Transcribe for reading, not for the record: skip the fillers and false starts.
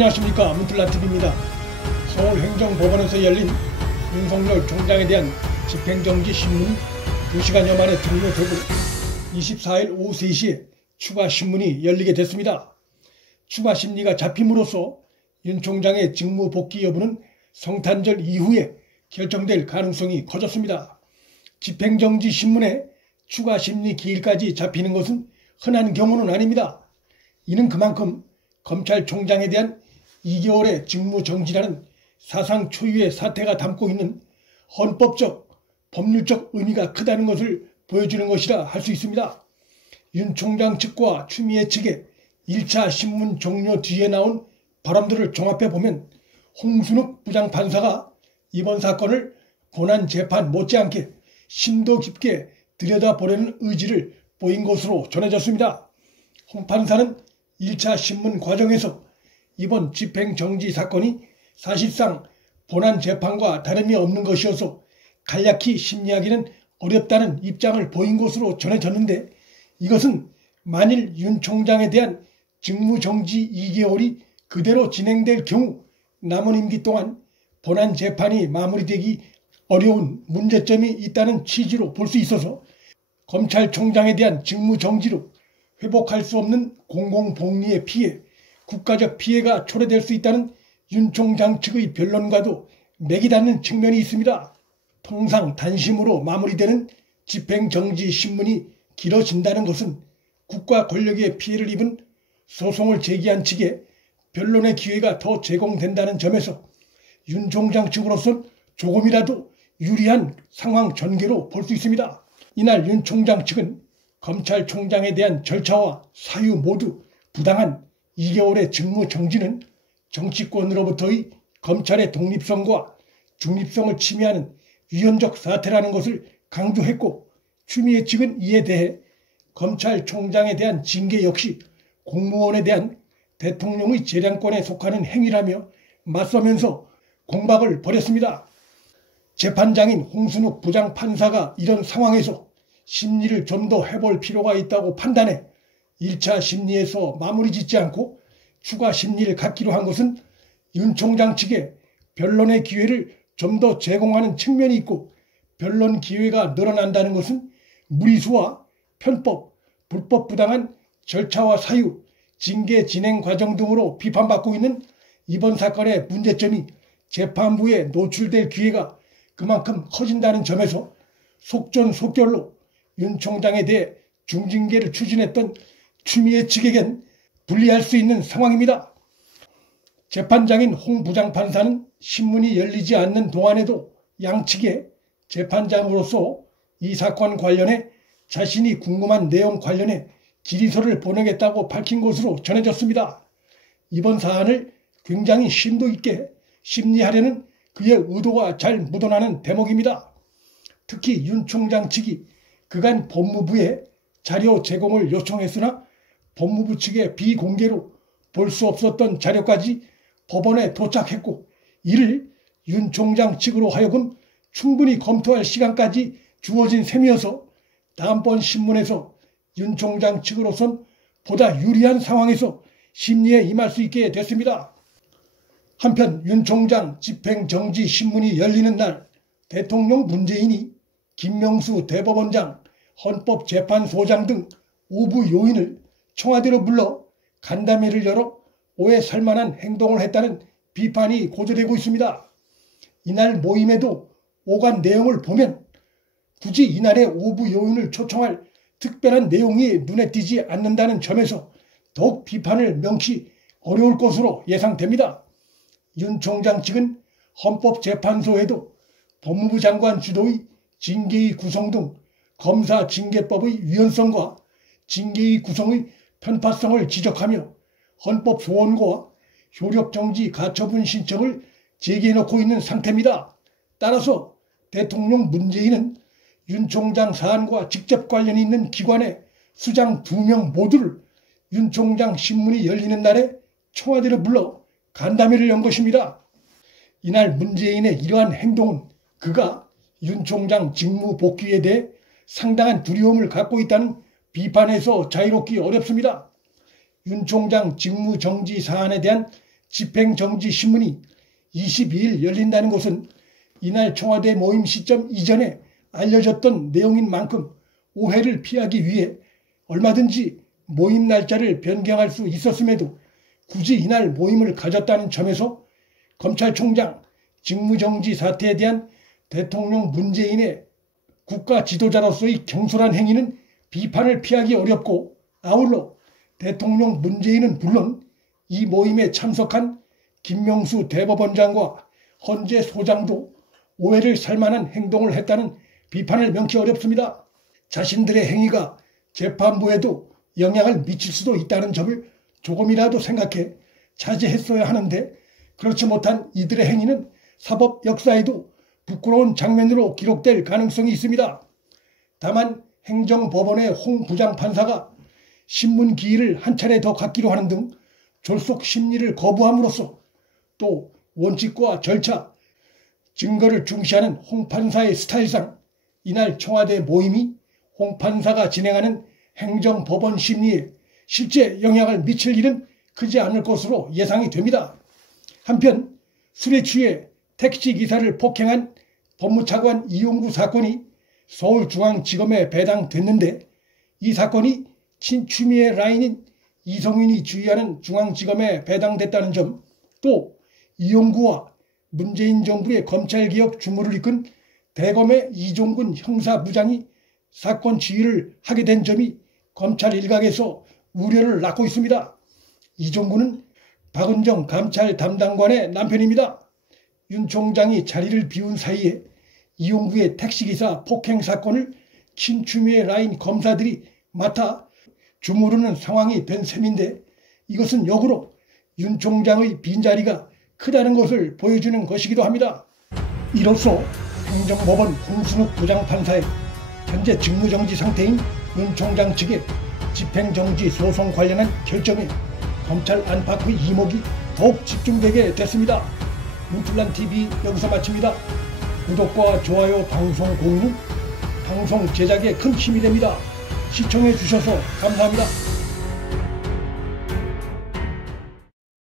안녕하십니까, 문틀라TV입니다. 서울행정법원에서 열린 윤석열 총장에 대한 집행정지 신문이 2시간여 만에 종료되고 24일 오후 3시에 추가 신문이 열리게 됐습니다. 추가 심리가 잡힘으로써 윤 총장의 직무 복귀 여부는 성탄절 이후에 결정될 가능성이 커졌습니다. 집행정지 신문에 추가 심리 기일까지 잡히는 것은 흔한 경우는 아닙니다. 이는 그만큼 검찰총장에 대한 2개월의 직무정지라는 사상 초유의 사태가 담고 있는 헌법적, 법률적 의미가 크다는 것을 보여주는 것이라 할 수 있습니다. 윤 총장 측과 추미애 측의 1차 신문 종료 뒤에 나온 발언들을 종합해보면 홍순욱 부장판사가 이번 사건을 본안재판 못지않게 심도 깊게 들여다보려는 의지를 보인 것으로 전해졌습니다. 홍 판사는 1차 신문 과정에서 이번 집행정지 사건이 사실상 본안재판과 다름이 없는 것이어서 간략히 심리하기는 어렵다는 입장을 보인 것으로 전해졌는데, 이것은 만일 윤 총장에 대한 직무정지 2개월이 그대로 진행될 경우 남은 임기 동안 본안재판이 마무리되기 어려운 문제점이 있다는 취지로 볼 수 있어서 검찰총장에 대한 직무정지로 회복할 수 없는 공공복리의 피해, 국가적 피해가 초래될 수 있다는 윤 총장 측의 변론과도 맥이 닿는 측면이 있습니다. 통상 단심으로 마무리되는 집행정지 신문이 길어진다는 것은 국가 권력의 피해를 입은 소송을 제기한 측에 변론의 기회가 더 제공된다는 점에서 윤 총장 측으로선 조금이라도 유리한 상황 전개로 볼 수 있습니다. 이날 윤 총장 측은 검찰총장에 대한 절차와 사유 모두 부당한 2개월의 직무정지는 정치권으로부터의 검찰의 독립성과 중립성을 침해하는 위헌적 사태라는 것을 강조했고, 추미애 측은 이에 대해 검찰총장에 대한 징계 역시 공무원에 대한 대통령의 재량권에 속하는 행위라며 맞서면서 공박을 벌였습니다. 재판장인 홍순욱 부장판사가 이런 상황에서 심리를 좀 더 해볼 필요가 있다고 판단해 1차 심리에서 마무리 짓지 않고 추가 심리를 갖기로 한 것은 윤 총장 측에 변론의 기회를 좀 더 제공하는 측면이 있고, 변론 기회가 늘어난다는 것은 무리수와 편법, 불법 부당한 절차와 사유, 징계 진행 과정 등으로 비판받고 있는 이번 사건의 문제점이 재판부에 노출될 기회가 그만큼 커진다는 점에서 속전속결로 윤 총장에 대해 중징계를 추진했던 추미애 측에겐 불리할 수 있는 상황입니다. 재판장인 홍 부장판사는 신문이 열리지 않는 동안에도 양측에 재판장으로서 이 사건 관련해 자신이 궁금한 내용 관련해 질의서를 보내겠다고 밝힌 것으로 전해졌습니다. 이번 사안을 굉장히 심도 있게 심리하려는 그의 의도가 잘 묻어나는 대목입니다. 특히 윤 총장 측이 그간 법무부에 자료 제공을 요청했으나 법무부 측에 비공개로 볼 수 없었던 자료까지 법원에 도착했고, 이를 윤 총장 측으로 하여금 충분히 검토할 시간까지 주어진 셈이어서 다음번 신문에서 윤 총장 측으로선 보다 유리한 상황에서 심리에 임할 수 있게 됐습니다. 한편 윤 총장 집행정지 신문이 열리는 날 대통령 문재인이 김명수 대법원장, 헌법재판소장 등 5부 요인을 청와대로 불러 간담회를 열어 오해 살만한 행동을 했다는 비판이 고조되고 있습니다. 이날 모임에도 오간 내용을 보면 굳이 이날의 5부 요인을 초청할 특별한 내용이 눈에 띄지 않는다는 점에서 더욱 비판을 명시 어려울 것으로 예상됩니다. 윤 총장 측은 헌법재판소에도 법무부 장관 주도의 징계의 구성 등 검사 징계법의 위헌성과 징계의 구성의 편파성을 지적하며 헌법 소원과 효력정지 가처분 신청을 제기해놓고 있는 상태입니다. 따라서 대통령 문재인은 윤 총장 사안과 직접 관련이 있는 기관의 수장 2명 모두를 윤 총장 신문이 열리는 날에 청와대로 불러 간담회를 연 것입니다. 이날 문재인의 이러한 행동은 그가 윤 총장 직무 복귀에 대해 상당한 두려움을 갖고 있다는 비판에서 자유롭기 어렵습니다. 윤 총장 직무정지 사안에 대한 집행정지신문이 22일 열린다는 것은 이날 청와대 모임 시점 이전에 알려졌던 내용인 만큼 오해를 피하기 위해 얼마든지 모임 날짜를 변경할 수 있었음에도 굳이 이날 모임을 가졌다는 점에서 검찰총장 직무정지 사태에 대한 대통령 문재인의 국가 지도자로서의 경솔한 행위는 비판을 피하기 어렵고, 아울러 대통령 문재인은 물론 이 모임에 참석한 김명수 대법원장과 헌재 소장도 오해를 살만한 행동을 했다는 비판을 명키 어렵습니다. 자신들의 행위가 재판부에도 영향을 미칠 수도 있다는 점을 조금이라도 생각해 자제했어야 하는데, 그렇지 못한 이들의 행위는 사법 역사에도 부끄러운 장면으로 기록될 가능성이 있습니다. 다만 행정법원의 홍 부장판사가 신문 기일을 한 차례 더 갖기로 하는 등 졸속 심리를 거부함으로써 또 원칙과 절차, 증거를 중시하는 홍 판사의 스타일상 이날 청와대 모임이 홍 판사가 진행하는 행정법원 심리에 실제 영향을 미칠 일은 크지 않을 것으로 예상이 됩니다. 한편 술에 취해 택시기사를 폭행한 법무차관 이용구 사건이 서울중앙지검에 배당됐는데, 이 사건이 친추미애 라인인 이성윤이 지휘하는 중앙지검에 배당됐다는 점, 또 이용구와 문재인 정부의 검찰개혁 주무를 이끈 대검의 이종근 형사부장이 사건 지휘를 하게 된 점이 검찰 일각에서 우려를 낳고 있습니다. 이종근은 박은정 감찰 담당관의 남편입니다. 윤 총장이 자리를 비운 사이에 이용구의 택시기사 폭행 사건을 친추미애 라인 검사들이 맡아 주무르는 상황이 된 셈인데, 이것은 역으로 윤 총장의 빈자리가 크다는 것을 보여주는 것이기도 합니다. 이로써 행정법원 홍순욱 부장판사의 현재 직무정지 상태인 윤 총장 측의 집행정지 소송 관련한 결정에 검찰 안팎의 이목이 더욱 집중되게 됐습니다. 문플란TV 여기서 마칩니다. 구독과 좋아요, 방송 공유는 방송 제작에 큰 힘이 됩니다. 시청해 주셔서 감사합니다.